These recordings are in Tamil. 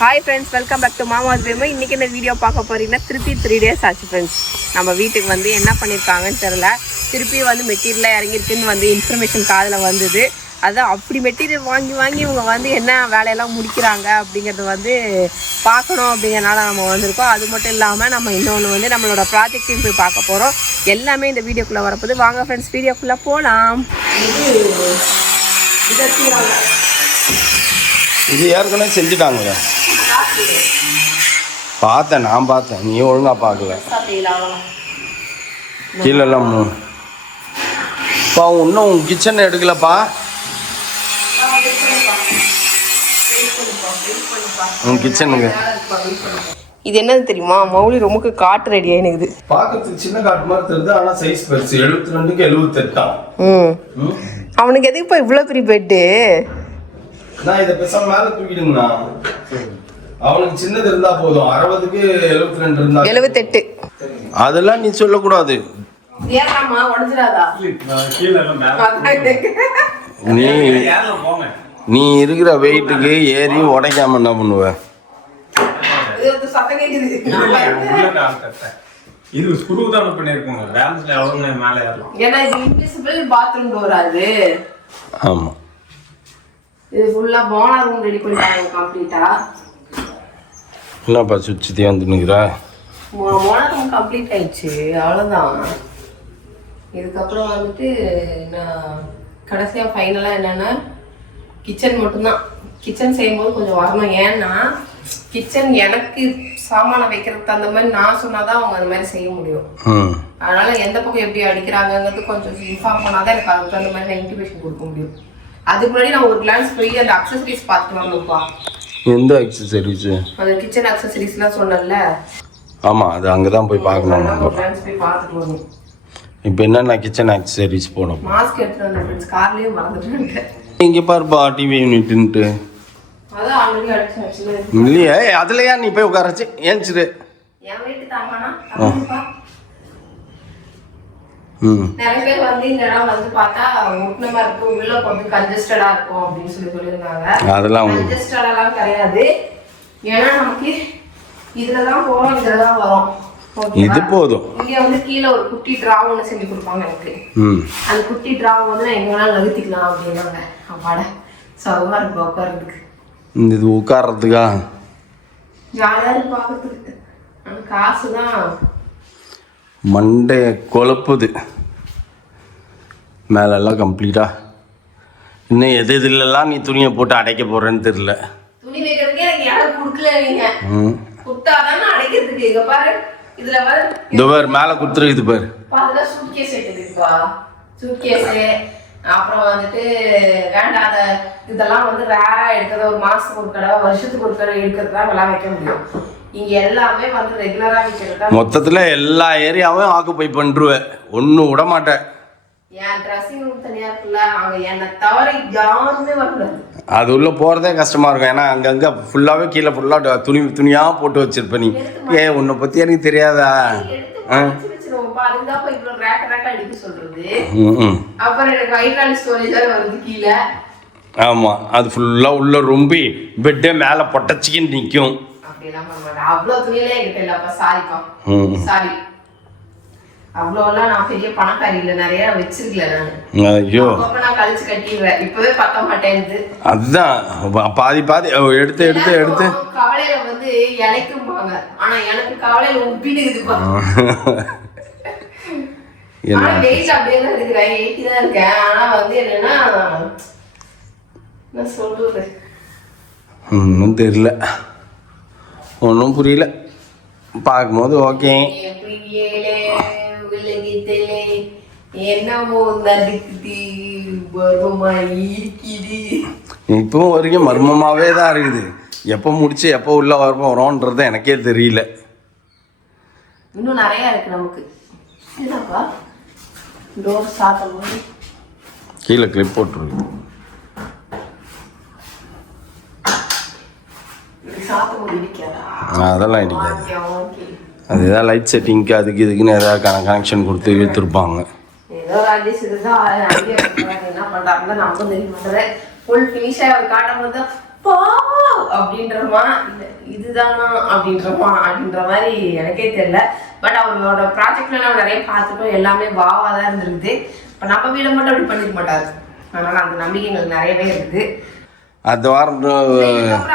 Hi friends, welcome back to மாமாஸ் வேமோ. இன்றைக்கி இந்த வீடியோ பார்க்க போகிறீங்கன்னா திருப்பி 3 days ஆச்சு ஃப்ரெண்ட்ஸ். நம்ம வீட்டுக்கு வந்து என்ன பண்ணியிருக்காங்கன்னு தெரில. திருப்பி வந்து மெட்டீரியலாக இறங்கியிருக்குன்னு வந்து இன்ஃபர்மேஷன் காதில் வந்தது. அதான் அப்படி மெட்டீரியல் வாங்கி இவங்க வந்து என்ன வேலையெல்லாம் முடிக்கிறாங்க அப்படிங்கிறது வந்து பார்க்கணும் அப்படிங்கிறனால நம்ம வந்திருக்கோம். அது மட்டும் இல்லாமல் நம்ம இன்னொன்று வந்து நம்மளோட ப்ராஜெக்டையும் போய் பார்க்க போகிறோம். எல்லாமே இந்த வீடியோக்குள்ளே வரப்போது. வாங்க ஃப்ரெண்ட்ஸ், வீடியோக்குள்ளே போகலாம். இது ஏற்கனவே செஞ்சுட்டாங்க. பார்த்தேன், நான் பார்த்தேன், நீ ஒழுங்கா பார்க்கல. கீழெல்லாம் இப்போ இன்னும் உன் கிச்சன் எடுக்கலப்பா. உன் கிச்சனுக்கு இது என்னது தெரியுமா? மௌலி ரொம்பக்கு காட்டு ரெடி ஆயினுக்குது. பார்க்கறதுக்கு சின்ன காட்டு மாதிரி தெரியுது, ஆனால் சைஸ் பெருசு. 72க்கு 78. அவனுக்கு எதுக்குப்பா இவ்வளோ பெரிய பெட்டு? நான் இதை பேசாம மேலே தூக்கிடுங்கண்ணா. அவனுக்கு சின்னது இருந்தா போதும். 60க்கு 72 இருந்தா 78. அதெல்லாம் நீ சொல்லக்கூடாது. நீ இருக்கிற வெயிட்டுக்கு ஏறி உடைக்காம என்ன பண்ணுவ? இது ஸ்க்ரூ தான் பண்ணிருக்கோங்க. பேலன்ஸ்ல எவ்வளவு மேல ஏறலாம். ஏன்னா இது இன்விசிபிள் பாத்ரூம் டோர். அது ஆமா, இது ஃபுல்லா போனர் ரூம் ரெடி பண்ணிட்டாங்க கம்ப்ளீட்டா. என்னப்பா சுத்தி வந்துனுக்குறா? போனர் ரூம் கம்ப்ளீட் ஆயிடுச்சு, அவ்வளோதான். இதுக்கப்புறம் வந்துட்டு நான் கடைசியாக ஃபைனலாக என்னென்னா கிச்சன் மட்டும்தான். கிச்சன் செய்யும்போது கொஞ்சம் வரணும். ஏன்னா கிச்சன் எனக்கு சாமானை வைக்கிறதுக்கு தகுந்த மாதிரி நான் சொன்னாதான் அவங்க அந்த மாதிரி செய்ய முடியும். அதனால எந்த பக்கம் எப்படி அடிக்கிறாங்கிறது கொஞ்சம் இன்ஃபார்ம் பண்ணாதான் எனக்கு அதுக்கு தகுந்த மாதிரி நான் இன்டிமேஷன் கொடுக்க முடியும். அதுக்கு முன்னாடி நான் ஒரு கிளான்ஸ் போய் அந்த அக்சசரிஸ் பார்த்துட்டு வரணும்ப்பா. எந்த அக்சசரிஸ்? அந்த கிச்சன் அக்சசரிஸ்லாம் சொன்னேன்ல. ஆமாம், அது அங்கே தான் போய் பார்க்கணும். நம்ம கிளான்ஸ் போய் பார்த்துட்டு வரணும். இப்போ என்னென்ன கிச்சன் அக்சசரிஸ் போகணும்? மாஸ்க் எடுத்துட்டு வந்த ஃப்ரெண்ட்ஸ், கார்லேயே மறந்துட்டு இங்கே பாருப்பா டிவி யூனிட்டுன்ட்டு. அதான் ஆல்ரெடி அடிச்சு இல்லையே, அதுலையா நீ போய் உட்காரச்சு ஏஞ்சிரு. என் வீட்டு தாங்கண்ணா. நிறைய பேர் வந்து இந்த இடம் வந்து பார்த்தா முட்டினமா இருக்கு, உள்ள கொஞ்சம் கன்ஜஸ்டடா இருக்கும் அப்படின்னு சொல்லியிருந்தாங்க. அதெல்லாம் கன்ஜஸ்டடெல்லாம் கிடையாது. ஏன்னா நமக்கு இதுலதான் போறோம், இதுலதான் வரும். இது போதும். இங்க வந்து கீழே ஒரு குட்டி டிரா ஒன்று செஞ்சு கொடுப்பாங்க எனக்கு. அந்த குட்டி டிரா வந்து நான் எங்க வேணாலும் நகர்த்திக்கலாம் அப்படின்னாங்க. அப்பாட சௌகமா இருக்கு உட்கார்றதுக்கு. இது உட்கார்றதுக்கா ஜாலியா இருக்கு பார்க்கறதுக்கு. அந்த காசுதான் மண்டே கொழுப்புது. மேலெல்லாம் கம்ப்ளீட்டா. இன்னும் எது இதுலலாம் நீ துணியை போட்டு அடைக்க போறேன்னு தெரியல. துணி வைக்கிறதுக்கே எனக்கு யாரும் கொடுக்கல. நீங்க கொடுத்தாதானே அடைக்கிறதுக்கு. இங்க பாரு, இதுல பாரு, இந்த பாரு மேலே குத்துருக்குது பாரு. அதுல சூட்கேஸ் வைக்கிறதுப்பா. சூட்கேஸ் அப்புறம் வந்துட்டு வேண்டாத இதெல்லாம் வந்து ரேரா எடுக்கிறது. ஒரு மாசத்துக்கு ஒரு கடை, வருஷத்துக்கு ஒரு கடை எடுக்கிறது தான் எல்லாம் வைக்க முடியும். இங்க எல்லாமே வந்து ரெகுலரா வைக்கிறது. மொத்தத்துல எல்லா ஏரியாவும் ஆக்குப்பை பண்ணுருவேன், ஒன்னும் விட மாட்டேன். என் ட்ரெஸ்ஸிங் ரூம் தனியா இருக்குல்ல, அங்க என்னை தவிர யாருமே வரக்கூடாது. அது உள்ள போறதே கஷ்டமா இருக்கும். ஏன்னா அங்கங்க ஃபுல்லாவே கீழே ஃபுல்லா துணியா போட்டு வச்சிருப்ப. நீ உன்னை பத்தி எனக்கு தெரியாதா? ஆமா, அது ஃபுல்லா உள்ள ரொம்பி பெட்டே மேல பொட்டச்சிக்கின்னு நிக்கும். அவ்வளவு துணியில என்கிட்ட இல்லப்பா. சாரிப்பா, சாரி. அவ்வளோலாம் நான் பெரிய பணக்காரி இல்லை, நிறைய வச்சிருக்கல நான். ஐயோ, நான் கழிச்சு கட்டிடுவேன். இப்பவே பத்த மாட்டேங்குது. அதுதான் பாதி பாதி எடுத்து எடுத்து எடுத்து கவலையில வந்து இலைக்கும்பாங்க. ஆனா எனக்கு கவலையில உப்பிடுதுப்பா. ஆனா வெயிட் அப்படியே தான் இருக்கிறேன், 80 தான் இருக்கேன். ஆனா வந்து என்னன்னா நான் சொல்றது ஒன்றும் தெரியல, ஒன்றும் புரியல. பார்க்கும்போது ஓகே. என்னமோ இப்பவும் வரைக்கும் மர்மமாவே தான் இருக்குது. எப்போ முடிச்சு எப்போ உள்ள வரோன்றது எனக்கே தெரியல. இன்னும் நிறைய இருக்கு நமக்கு. என்னப்பா டோர் சாத்தம் கீழே கிளிப் போட்டுருக்கு. அதெல்லாம் இடிக்காது. அதுதான் லைட் செட்டிங்க்கு அதுக்கு இதுக்குன்னு ஏதாவது கனெக்ஷன் கொடுத்து இழுத்துருப்பாங்க. ஏதோ ராஜேஷ் இதுதான் என்ன பண்றாங்க நம்ம தெரிய மாட்டேன். ஃபுல் ஃபினிஷா அவர் காட்டும் போது பாவம் அப்படின்றமா இதுதானா அப்படின்ற மாதிரி எனக்கே தெரியல. பட் அவரோட ப்ராஜெக்ட்ல நம்ம நிறைய பார்த்துட்டோம், எல்லாமே வாவா தான் இருந்திருக்குது. இப்போ நம்ம வீடை மட்டும் அப்படி பண்ணிக்க மாட்டாரு, அதனால அந்த நம்பிக்கைகள் நிறையவே இருக்குது. அந்த வாரம்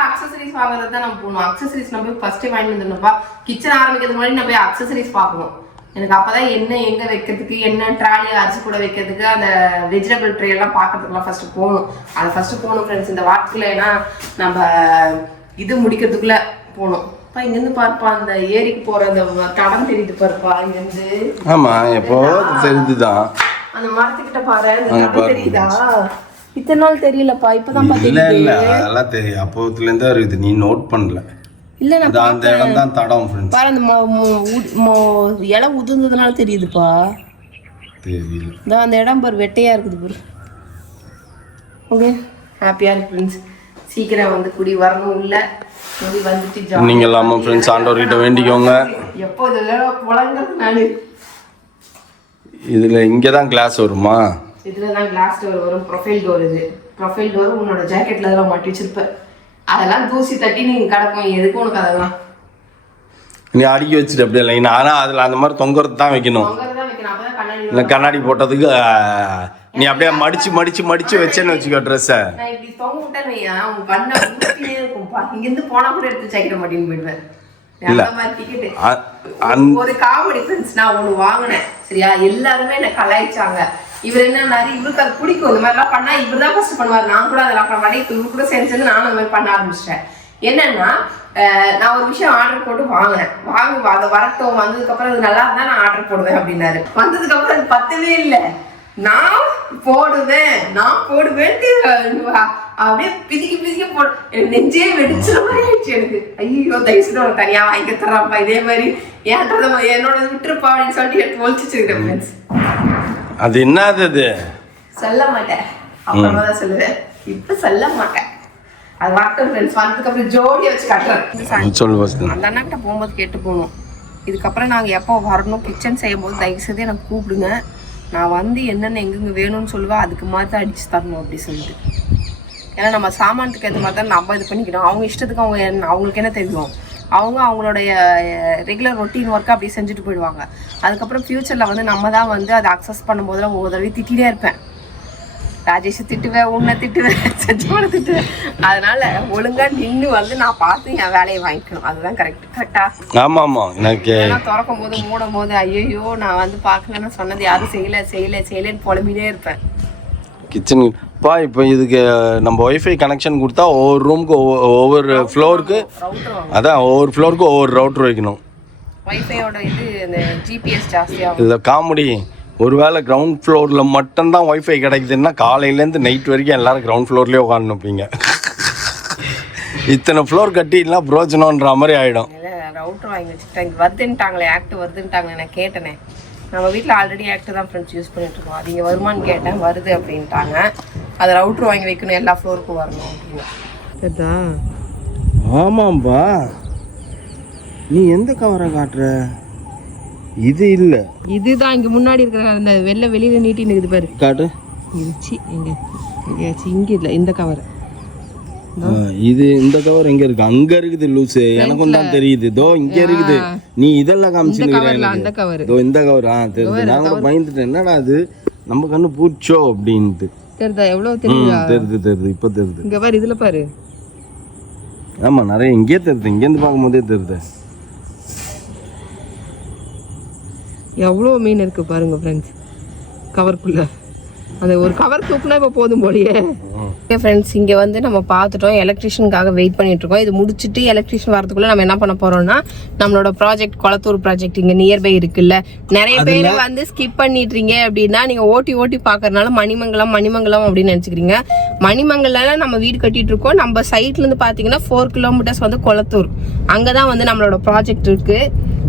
அக்சசரிஸ் வாங்குறது தான் நம்ம போகணும். அக்சசரிஸ் நம்ம போய் ஃபர்ஸ்டே வாங்கி வந்துடணும்ப்பா. கிச்சன் ஆரம்பிக்கிறதுக்கு முன்னாடி நம்ம போய் அக்சசரிஸ் பார்க்கணும். எனக்கு அப்பதான் என்ன எங்க வைக்கிறதுக்கு, என்ன ட்ராலி அரிசி கூட வைக்கிறதுக்கு, அந்த வெஜிடபிள் ட்ரே எல்லாம் பார்க்கறதுக்குலாம் ஃபர்ஸ்ட் போகணும். அது ஃபர்ஸ்ட் போகணும் ஃப்ரெண்ட்ஸ் இந்த வாரத்துல. ஏன்னா நம்ம இது முடிக்கிறதுக்குள்ள போகணும். இங்கிருந்து பார்ப்பா அந்த ஏரிக்கு போற அந்த தடம் தெரியுது பாருப்பா இங்கிருந்து. ஆமா எப்போ தெரியுதுதான். அந்த மரத்துக்கிட்ட பாரு தடம் தெரியுதா? இத்தனை நாள் தெரியலப்பா, இப்பதான் இல்ல இல்ல அதெல்லாம் தெரியும், அப்போத்துல இருந்தே இருக்குது, நீ நோட் பண்ணல. இல்ல நான் அந்த இடம் தான் தடம் ஃப்ரெண்ட்ஸ். பாரு அந்த இலை உதிர்ந்ததுனால தெரியுதுப்பா. தெரியல இந்த அந்த இடம் பாரு வெட்டையா இருக்குது பாரு. ஓகே ஹாப்பியா இருக்கு ஃப்ரெண்ட்ஸ். சீக்கிரம் வந்து குடி வரணும். உள்ள குடி வந்துட்டு நீங்க எல்லாமே ஃப்ரெண்ட்ஸ் ஆண்டவர்கிட்ட வேண்டிக்கோங்க. எப்போ இதெல்லாம் குழந்தைங்க நானு இதுல இங்க தான் கிளாஸ் வருமா? இதுல தான் கிளாஸ் டோர் வரும். ப்ரொஃபைல் டோர் இது. ப்ரொஃபைல் டோர் உன்னோட ஜாக்கெட்ல அதெல்லாம் மாட்டி வச்சிருப்ப. அதெல்லாம் தூசி தட்டி நீங்க கிடக்கும். எதுக்கு உனக்கு அதெல்லாம் நீ அடுக்கி வச்சுட்டு அப்படியே லைன். ஆனா அதுல அந்த மாதிரி தொங்குறது தான் வைக்கணும். இல்லை கண்ணாடி போட்டதுக்கு நீ அப்படியே மடிச்சு மடிச்சு மடிச்சு வச்சேன்னு வச்சுக்கோ ட்ரெஸ்ஸை. நான் இப்படி தொங்க விட்டேன் உங்க கண்ணை ஊத்தினே இருக்கும்பா. இங்கிருந்து போனா கூட எடுத்து சைக்கிட்ட மாட்டேன்னு போயிடுவேன். ஒரு காமெடி ஃப்ரெண்ட்ஸ் நான் ஒண்ணு வாங்கினேன் சரியா, எல்லாருமே என்ன கலாய்ச்சாங்க. இவர் என்ன இவருக்கு அது பிடிக்கும், இந்த மாதிரிலாம் பண்ணா இவர் தான் ஃபர்ஸ்ட் பண்ணுவார். நான் கூட அதெல்லாம் பண்ண மாட்டேன். இப்போ இவரு கூட சேர்ந்து நானும் அந்த மாதிரி பண்ண ஆரம்பிச்சிட்டேன். என்னன்னா நான் ஒரு விஷயம் ஆர்டர் போட்டு வாங்கினேன். அதை வரட்டும், வந்ததுக்கப்புறம் அது நல்லா இருந்தா நான் ஆர்டர் போடுவேன் அப்படின்னாரு. வந்ததுக்கு அப்புறம் அது பத்தவே இல்லை. நான் போடுவேன்ட்டு அப்படியே பிதிக்கி போடு நெஞ்சே வெடிச்சுற மாதிரி ஆயிடுச்சு எனக்கு. ஐயோ தயவுசெய்து உனக்கு தனியா வாங்கி தர்றாப்பா, இதே மாதிரி ஏன்றத என்னோட விட்டுருப்பா அப்படின்னு சொல்லிட்டு எடுத்து ஒழிச்சிருக்கேன் ஃப்ரெண்ட்ஸ். அது என்னது சொல்ல மாட்டேன், அப்புறமா தான் சொல்லுவேன். இப்ப சொல்ல மாட்டேன். அது வரட்டும் ஃப்ரெண்ட்ஸ், வந்ததுக்கு அப்புறம் ஜோடியை வச்சு கட்டுறேன். அந்த அண்ணாக்கிட்ட போகும்போது கேட்டு போகணும். இதுக்கப்புறம் நாங்கள் எப்போ வரணும் கிச்சன் செய்யும் போது தயவுசெய்து எனக்கு கூப்பிடுங்க. நான் வந்து என்னென்ன எங்கெங்க வேணும்னு சொல்லுவேன், அதுக்கு மாதிரி தான் அடிச்சு தரணும் அப்படி சொல்லிட்டு. ஏன்னா நம்ம சாமானத்துக்கு ஏற்ற மாதிரி தான் நம்ம இது பண்ணிக்கணும். அவங்க இஷ்டத்துக்கு அவங்களுக்கு என்ன தெரியும், அவங்களுடைய ரெகுலர் ரொட்டீன் ஒர்க்கை அப்படியே செஞ்சுட்டு போயிடுவாங்க. அதுக்கப்புறம் ஃப்யூச்சரில் வந்து நம்ம தான் வந்து அதை அக்சஸ் பண்ணும்போதெல்லாம் ஒவ்வொரு தடவை திட்டிகிட்டே இருப்பேன். ராஜேஷ் திட்டுவேன், உன்னை திட்டுவேன், சச்சிமான திட்டுவேன். அதனால ஒழுங்கா நின்று வந்து நான் பார்த்து என் வேலையை வாங்கிக்கணும். அதுதான் கரெக்டா? ஆமா ஆமா. எனக்கு திறக்கும் போது மூடும் போது ஐயோ நான் வந்து பார்க்கலன்னு சொன்னது யாரும் செய்யலன்னு புலம்பினே இருப்பேன். கிச்சன் இப்போ இதுக்கு நம்ம ஒய்ஃபை கனெக்ஷன் கொடுத்தா ஒவ்வொரு ரூமுக்கு ஒவ்வொரு ஃப்ளோருக்கு ஒவ்வொரு ஃப்ளோருக்கு ஒவ்வொரு ரவுட்டர் வைக்கணும். வைஃபையோட இது இந்த ஜிபிஎஸ் ஜாஸ்தியாக இதில் காமெடி, ஒருவேளை கிரவுண்ட் ஃப்ளோரில் மட்டும்தான் ஒய்ஃபை கிடைக்குதுன்னா காலையிலேருந்து நைட் வரைக்கும் எல்லாரும் கிரவுண்ட் ஃப்ளோர்லேயே உட்காந்துப்பீங்க. இத்தனை ஃப்ளோர் கட்டிலாம் பிரோஜனன்ற மாதிரி ஆகிடும். ரவுட்டர் வாங்கி வச்சுட்டாங்க, வருதுன்ட்டாங்களே, ஆக்ட் வருதுன்ட்டாங்களே. நான் கேட்டேனே, நம்ம வீட்டில் ஆல்ரெடி ஆக்ட் தான் ஃப்ரெண்ட்ஸ் யூஸ் பண்ணிட்டுருக்கோம். அது இங்கே வருமானு கேட்டேன், வருது அப்படின்ட்டாங்க. அதை ரவுட்ரு வாங்கி வைக்கணும், எல்லா ஃப்ளோருக்கும் வரணும் அப்படின்னு. சரிதா? ஆமாம்பா. நீ எந்த கவரை காட்டுற? இது இல்லை, இதுதான் இங்கே முன்னாடி இருக்கிற அந்த வெளியில் நீட்டின்னு இருக்குது பாரு. காட்டு. இருச்சு எங்கே இங்கே இல்லை, இந்த கவர். இது இந்த கவர் எங்க இருக்கு? அங்க இருக்குது லூசு, எனக்கும் தான் தெரியுது. இதோ இங்க இருக்குது. நீ இதெல்லாம் காமிச்சுக்கிறேன். அந்த கவர் இதோ இந்த கவர். தெரியுது. நான் கூட பயந்துட்டேன், என்னடா அது நம்ம கண்ணு பூச்சோ அப்படின்ட்டு. தெரியுதா? எவ்வளவு தெரியுதா? தெரியுது இப்ப தெரியுது. இங்க பாரு, இதுல பாரு. ஆமா நிறைய இங்கே தெரியுது, இங்கேருந்து பார்க்கும்போதே தெரியுது. எவ்வளோ மீன் இருக்கு பாருங்க ஃப்ரெண்ட்ஸ் கவருக்குள்ள. அந்த ஒரு கவர் தூக்குனா இப்போ போதும் போலியே. ஃப்ரெண்ட்ஸ் இங்கே வந்து நம்ம பார்த்துட்டோம், எலக்ட்ரிஷியனுக்காக வெயிட் பண்ணிட்டு இருக்கோம். இது முடிச்சுட்டு எலக்ட்ரிஷியன் வரதுக்குள்ள நம்ம என்ன பண்ண போறோம்னா, நம்மளோட ப்ராஜெக்ட் கொளத்தூர் ப்ராஜெக்ட் இங்கே நியர்பை இருக்குல்ல. நிறைய பேர் வந்து ஸ்கிப் பண்ணிட்டுறீங்க அப்படின்னா, நீங்கள் ஓட்டி பார்க்கறதுனால மணிமங்கலம் அப்படின்னு நினச்சிக்கிறீங்க. மணிமங்கலில் நம்ம வீடு கட்டிட்டு இருக்கோம். நம்ம சைட்லேருந்து பார்த்தீங்கன்னா 4 கிலோமீட்டர்ஸ் வந்து கொளத்தூர், அங்கே தான் வந்து நம்மளோட ப்ராஜெக்ட் இருக்கு.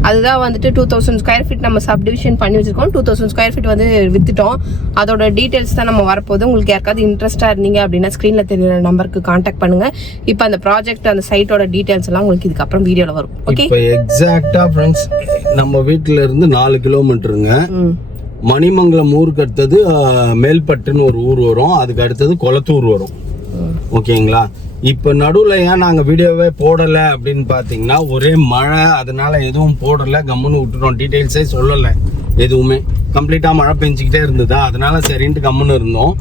அதுதான் வந்துட்டு 2000 ஸ்கொயர் ஃபீட் நம்ம சப்டிவிஷன் பண்ணி வச்சிருக்கோம். 2000 ஸ்கொயர் ஃபீட் வந்து வித்துட்டோம். அதோட டீட்டெயில்ஸ் தான் நம்ம வரப்போகுது. உங்களுக்கு யாருக்காவது இன்ட்ரெஸ்டா இருந்தீங்க அப்படின்னா ஸ்க்ரீனில் தெரியுற நம்பருக்கு கான்டாக்ட் பண்ணுங்க. இப்போ அந்த ப்ராஜெக்ட் அந்த சைட்டோட டீட்டெயில்ஸ் எல்லாம் உங்களுக்கு இதுக்கப்புறம் வீடியோவில் வரும். ஓகே, இப்போ எக்ஸாக்டா ஃப்ரெண்ட்ஸ் நம்ம வீட்டில இருந்து 4 கிலோமீட்டருங்க. மணிமங்கலம் ஊருக்கு அடுத்தது மேல்பட்டுன்னு ஒரு ஊர் வரும், அதுக்கு அடுத்தது கொளத்தூர் வரும். ஓகேங்களா? இப்போ நடுவில் ஏன் நாங்கள் வீடியோவே போடலை அப்படின்னு பார்த்தீங்கன்னா ஒரே மழை, அதனால எதுவும் போடலை, கம்முன்னு விட்டுட்டோம். டீட்டெயில்ஸே சொல்லலை எதுவுமே. கம்ப்ளீட்டாக மழை பெஞ்சிக்கிட்டே இருந்ததா, அதனால சரின்ட்டு கம்முன்னு இருந்தோம்.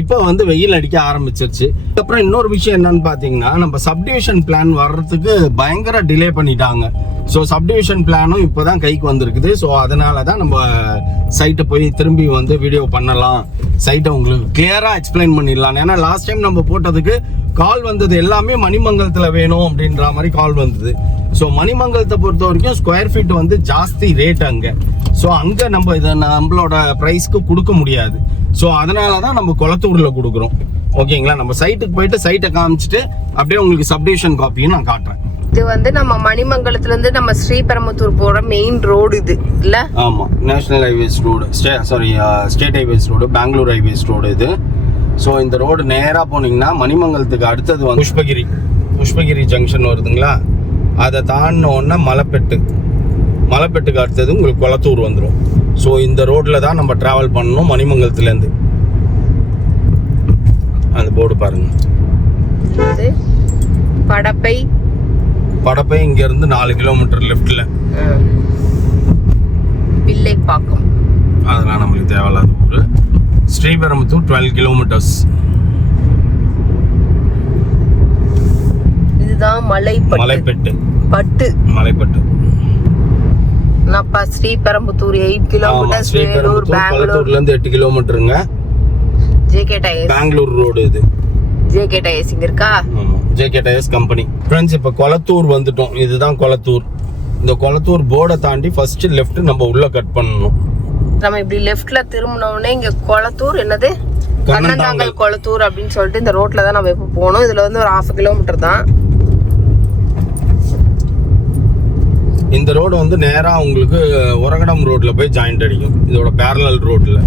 இப்போ வந்து வெயில் அடிக்க ஆரம்பிச்சிருச்சு. அப்புறம் இன்னொரு விஷயம் என்னன்னு பார்த்தீங்கன்னா, நம்ம சப்டிவிஷன் பிளான் வர்றதுக்கு பயங்கர டிலே பண்ணிட்டாங்க. ஸோ சப்டிவிஷன் பிளானும் இப்போ தான் கைக்கு வந்திருக்குது. ஸோ அதனால தான் நம்ம சைட்டை போய் திரும்பி வந்து வீடியோ பண்ணலாம், சைட்டை உங்களுக்கு கிளியராக எக்ஸ்பிளைன் பண்ணிடலாம். ஏன்னா லாஸ்ட் டைம் நம்ம போட்டதுக்கு கால் வந்தது எல்லாமே மணிமங்கலத்தில் வேணும் அப்படின்ற மாதிரி கால் வந்தது. ஸோ மணிமங்கலத்தை பொறுத்த வரைக்கும் ஸ்கொயர் ஃபீட் வந்து ஜாஸ்தி ரேட் அங்கே. ஸோ அங்கே நம்ம இதை நம்மளோட ப்ரைஸ்க்கு கொடுக்க முடியாது. ஸோ அதனால தான் நம்ம கொளத்தூரில் கொடுக்குறோம். ஓகேங்களா? நம்ம சைட்டுக்கு போயிட்டு சைட்டை காமிச்சிட்டு அப்படியே உங்களுக்கு சப்டிவிஷன் காப்பியும் நான் காட்டுறேன். இது வந்து நம்ம மணிமங்கலத்துல இருந்து நம்ம ஸ்ரீபெரும்புத்தூர் போற மெயின் ரோடு இது இல்ல? ஆமா, national highways road, state highways road, Bangalore highways road இது. ஸோ இந்த ரோடு நேராக போனீங்கன்னா மணிமங்கலத்துக்கு அடுத்தது வந்து புஷ்பகிரி ஜங்ஷன் வருதுங்களா, அதை தாண்டினோன்னா மலைப்பெட்டுக்கு அடுத்தது உங்களுக்கு கொளத்தூர் வந்துடும். ஸோ இந்த ரோட்டில் தான் நம்ம ட்ராவல் பண்ணணும் மணிமங்கலத்துலேருந்து. அந்த போர்டு பாருங்க, படப்பை இங்கேருந்து 4 கிலோமீட்டர் லெஃப்டில். பிள்ளைப்பாக்கம் அதெல்லாம் நம்மளுக்கு தேவையில்லாத ஊர். ஸ்ரீபெரும்புத்தூர் 12 கிலோமீட்டர்ஸ். இதுதான் மலைப்பெட்டு. நம்ம ஸ்ரீபெரும்புத்தூர் 8 கிலோமீட்டர், வேலூர் பெங்களூர்ல இருந்து 8 கிலோமீட்டருங்க. ஜேகே டயர்ஸ் பெங்களூர் ரோடு இது. ஜேகே டயர்ஸ் இங்க இருக்கா? ஆமா, ஜேகே டயர்ஸ் கம்பெனி. ஃப்ரெண்ட்ஸ், இப்போ கொளத்தூர் வந்துட்டோம். இதுதான் கொளத்தூர். இந்த கொளத்தூர் போர்டை தாண்டி ஃபர்ஸ்ட் லெஃப்ட் நம்ம உள்ள கட் பண்ணணும். நம்ம இப்படி லெஃப்ட்ல திரும்பினோடனே இங்க கொளத்தூர் என்னது கண்ணந்தாங்கல் கொளத்தூர் அப்படின்னு சொல்லிட்டு இந்த ரோட்ல தான் நம்ம இப்போ போகணும். இதுல வந்து ஒரு 1/2 கிலோமீட்டர் தான். இந்த ரோடு வந்து நேரா உங்களுக்கு உரகடம் ரோட்ல போய் ஜாயிண்ட் அடிக்கும். இதோட பேரலல் ரோட்ல.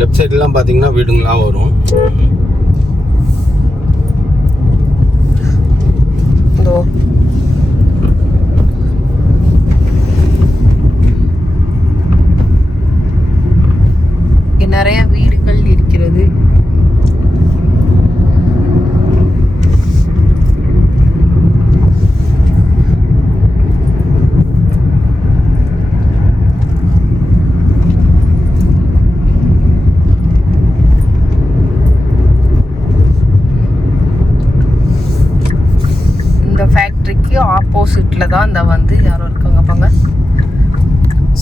லெஃப்ட் சைட்லாம் பாத்தீங்கன்னா வீடுங்களா வரும். நிறைய வீடுகள் இருக்கிறது. ஃபேக்டரிக்கு ஆப்போசிட்ல தான் இந்த வந்து யாரோ இருக்காங்க பாங்க,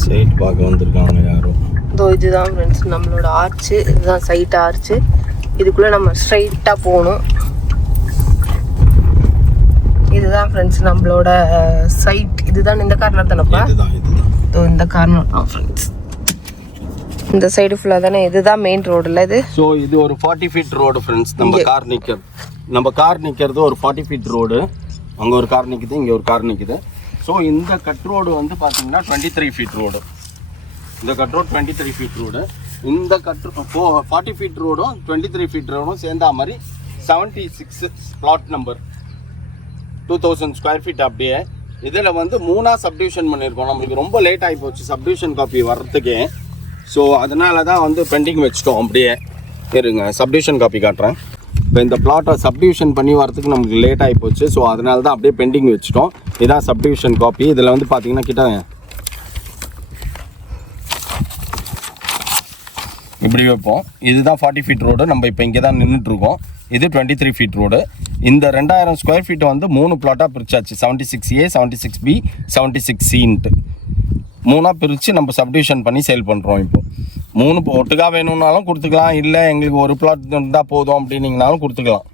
சைட் பார்க்க வந்திருக்காங்க யாரோ. இதோ இதுதான் ஃப்ரெண்ட்ஸ் நம்மளோட ஆர்ச்சு. இதுதான் சைட் ஆர்ச்சு. இதுக்குள்ள நம்ம ஸ்ட்ரைட்டா போகணும். இதுதான் ஃப்ரெண்ட்ஸ் நம்மளோட சைட். இதுதான் இந்த கார்னர் தானப்பா? இதோ இந்த கார்னர் தான் ஃப்ரெண்ட்ஸ். இந்த சைடு ஃபுல்லா தானே. இதுதான் மெயின் ரோடுல இது. ஸோ இது ஒரு 40 ஃபீட் ரோடு ஃப்ரெண்ட்ஸ். நம்ம கார் நிற்கிறது ஒரு 40 ஃபீட் ரோடு. அங்கே ஒரு கார் நிற்குது, இங்கே ஒரு கார் நிற்குது. ஸோ இந்த கட் ரோடு வந்து பார்த்தீங்கன்னா 23 ஃபீட் ரோடு. இந்த கட் ரோடு 23 ஃபீட் ரோடு. இந்த கட் 40 ஃபீட் ரோடும் 23 ஃபீட் ரோடும் சேர்ந்தா மாதிரி 76 பிளாட் நம்பர் 2000 ஸ்கொயர் ஃபீட். அப்படியே இதில் வந்து 3ஆ சப்டிவிஷன் பண்ணியிருக்கோம். நம்மளுக்கு ரொம்ப லேட் ஆகி போச்சு சப்டிவிஷன் காப்பி வர்றதுக்கே. ஸோ அதனால தான் வந்து பெண்டிங் வச்சுட்டோம். அப்படியே இருங்க, சப்டிவிஷன் காப்பி காட்டுறேன். இப்போ இந்த பிளாட்டை சப்டிவிஷன் பண்ணி வரதுக்கு நமக்கு லேட் ஆகி போச்சு. ஸோ அதனால தான் அப்படியே பெண்டிங் வச்சுட்டோம். இதான் சப்டிவிஷன் காப்பி. இதில் வந்து பார்த்தீங்கன்னா கிட்ட இப்படி வைப்போம். இதுதான் 40 ஃபீட் ரோடு. நம்ம இப்போ இங்கே தான் நின்றுட்டுருக்கோம். இது 23 ஃபீட் ரோடு. இந்த 2000 ஸ்கொயர் ஃபீட் வந்து 3 பிளாட்டாக பிரிச்சாச்சு. 76A, 76B, 76Cன்ட்டு 3ஆக பிரித்து நம்ம சப்டிவிஷன் பண்ணி சேல் பண்ணுறோம். இப்போ 3 ஒட்டுக்காக வேணும்னாலும் கொடுத்துக்கலாம், இல்லை எங்களுக்கு ஒரு பிளாட் இருந்தால் போதும் அப்படின்னீங்கனாலும் கொடுத்துக்கலாம்.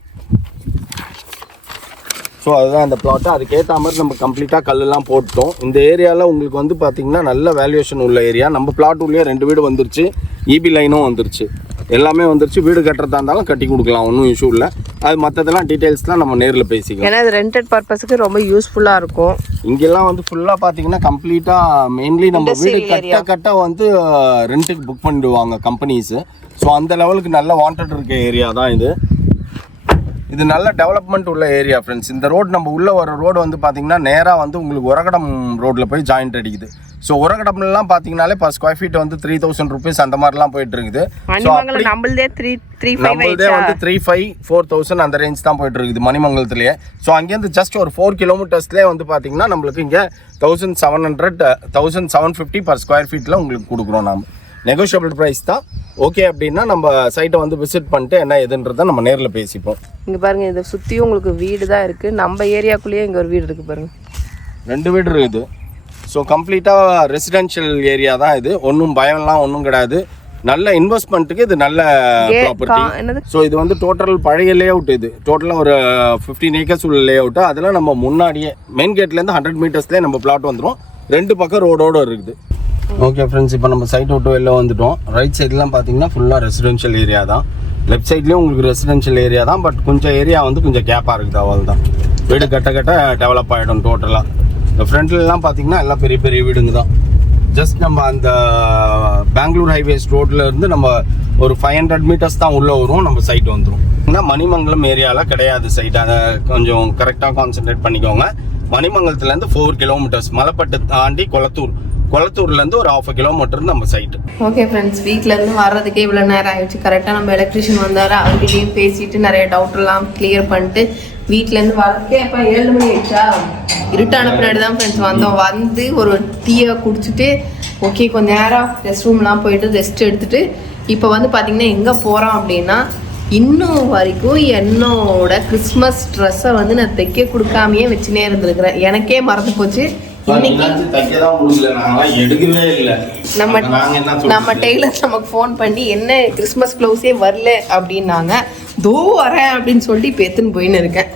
ஸோ அதுதான் இந்த பிளாட்டு. அதுக்கேற்ற மாதிரி நம்ம கம்ப்ளீட்டாக கல்லெல்லாம் போட்டோம். இந்த ஏரியாவில் உங்களுக்கு வந்து பார்த்திங்கன்னா நல்ல வேல்யூவேஷன் உள்ள ஏரியா. நம்ம பிளாட் உள்ளே 2 வீடு வந்துருச்சு, இபி லைனும் வந்துருச்சு, எல்லாமே வந்துருச்சு. வீடு கட்டுறதா இருந்தாலும் கட்டி கொடுக்கலாம், ஒன்றும் இஷ்யூ இல்லை. அது மற்றதெல்லாம் டீட்டெயில்ஸ்லாம் நம்ம நேரில் பேசிக்கலாம். ஏன்னா இது ரெண்டட் பர்பஸுக்கு ரொம்ப யூஸ்ஃபுல்லாக இருக்கும். இங்கெல்லாம் வந்து ஃபுல்லாக பார்த்தீங்கன்னா கம்ப்ளீட்டாக மெயின்லி நம்ம வீடு கட்ட வந்து ரெண்ட்டுக்கு புக் பண்ணிடுவாங்க கம்பெனிஸு. ஸோ அந்த லெவலுக்கு நல்ல வாண்டட் இருக்க ஏரியா தான் இது. இது நல்ல டெவலப்மெண்ட் உள்ள ஏரியா ஃப்ரெண்ட்ஸ். இந்த ரோடு நம்ம உள்ளே வர ரோடு வந்து பார்த்திங்கன்னா நேராக வந்து உங்களுக்கு உரகடம் ரோட்டில் போய் ஜாயிண்ட் அடிக்குது. ஸோ உரகடம்லாம் பார்த்தீங்கன்னாலே பர் ஸ்கொயர் ஃபீட் வந்து 3000 rupees அந்த மாதிரிலாம் போயிட்டு இருக்குது. மணிமங்கலம் நம்மளதே 3-5 நம்மளதே வந்து 3,500-4,000 அந்த ரேஞ்ச் தான் போயிட்டு இருக்குது மணிமங்கலத்துலேயே. ஸோ அங்கேருந்து ஜஸ்ட் ஒரு 4 kilometersலேயே வந்து பார்த்தீங்கன்னா நம்மளுக்கு இங்கே 1,750 பர் ஸ்கொயர் ஃபீட்டில் உங்களுக்கு கொடுக்குறோம். நாம் நெகோஷியபிள் ப்ரைஸ் தான். ஓகே அப்படின்னா நம்ம சைட்டை வந்து விசிட் பண்ணிட்டு என்ன எதுன்றதை நம்ம நேரில் பேசிப்போம். இங்கே பாருங்க, இதை சுற்றியும் உங்களுக்கு வீடு தான் இருக்குது. நம்ம ஏரியாக்குள்ளேயே இங்கே ஒரு வீடு இருக்குது பாருங்க, 2 வீடு இருக்குது. ஸோ கம்ப்ளீட்டாக ரெசிடென்ஷியல் ஏரியா தான் இது. ஒன்றும் பயம்லாம் ஒன்றும் கிடையாது. நல்ல இன்வெஸ்ட்மெண்ட்டுக்கு இது நல்ல ப்ராப்பர்ட்டி. ஸோ இது வந்து டோட்டல் பழைய லே அவுட். இது டோட்டலாக ஒரு 15 acres உள்ள லே அவுட்டு. அதில் நம்ம முன்னாடியே மெயின் கேட்லேருந்து 100 metersலேயே நம்ம பிளாட் வந்துடும். 2 பக்கம் ரோடோடு இருக்குது. ஓகே ஃப்ரெண்ட்ஸ், இப்போ நம்ம சைட் விட்டு வெளில வந்துட்டோம். ரைட் சைட்லாம் பார்த்தீங்கன்னா ஃபுல்லாக ரெசிடென்ஷியல் ஏரியா தான். லெஃப்ட் சைட்லேயும் உங்களுக்கு ரெசிடென்ஷியல் ஏரியா தான். பட் கொஞ்சம் ஏரியா வந்து கொஞ்சம் கேப்பாக இருக்குது, அவள் தான். வீடு கட்ட டெவலப் ஆகிடும் டோட்டலாக. இந்த ஃப்ரண்ட்லலாம் பார்த்தீங்கன்னா எல்லாம் பெரிய பெரிய வீடுங்க தான். ஜஸ்ட் நம்ம அந்த பெங்களூர் ஹைவேஸ் ரோட்டில் இருந்து நம்ம ஒரு 500 meters தான் உள்ளே வரும், நம்ம சைட் வந்துடும். ஏன்னா மணிமங்கலம் ஏரியாவில் கிடையாது சைட். அதை கொஞ்சம் கரெக்டாக கான்சென்ட்ரேட் பண்ணிக்கோங்க. மணிமங்கலத்துலேருந்து 4 kilometers, மலைப்பட்டு தாண்டி கொளத்தூர்லேருந்து ஒரு 1/2 kilometer நம்ம சைட்டு. ஓகே ஃப்ரெண்ட்ஸ், வீட்டிலேருந்து வர்றதுக்கே இவ்வளோ நேரம் ஆகிடுச்சு. கரெக்டாக நம்ம எலக்ட்ரிஷியன் வந்தார். அவங்ககிட்டையும் பேசிட்டு நிறைய டவுட்லாம் கிளியர் பண்ணிட்டு வீட்டிலேருந்து வரதுக்கே அப்போ 7 மணி ஆயிடுச்சா. இருட்டான பின்னாடி தான் ஃப்ரெண்ட்ஸ் வந்தோம். வந்து ஒரு டீயை குடிச்சிட்டு ஓகே கொஞ்ச நேரம் ரெஸ்ட் ரூம்லாம் போயிட்டு ரெஸ்ட் எடுத்துகிட்டு இப்போ வந்து பார்த்திங்கன்னா எங்கே போகிறோம் அப்படின்னா, இன்னும் வரைக்கும் என்னோட கிறிஸ்மஸ் ட்ரெஸ்ஸை வந்து நான் தைக்க கொடுக்காமையே வச்சுனே இருந்திருக்கிறேன். எனக்கே மறந்து போச்சு. நம்ம டெய்லர் நமக்கு ஃபோன் பண்ணி என்ன கிறிஸ்மஸ் க்ளவுஸே வரல அப்படின்னாங்க. தோ வரேன் அப்படின்னு சொல்லிட்டு இப்போ எடுத்துன்னு போயின்னு இருக்கேன்.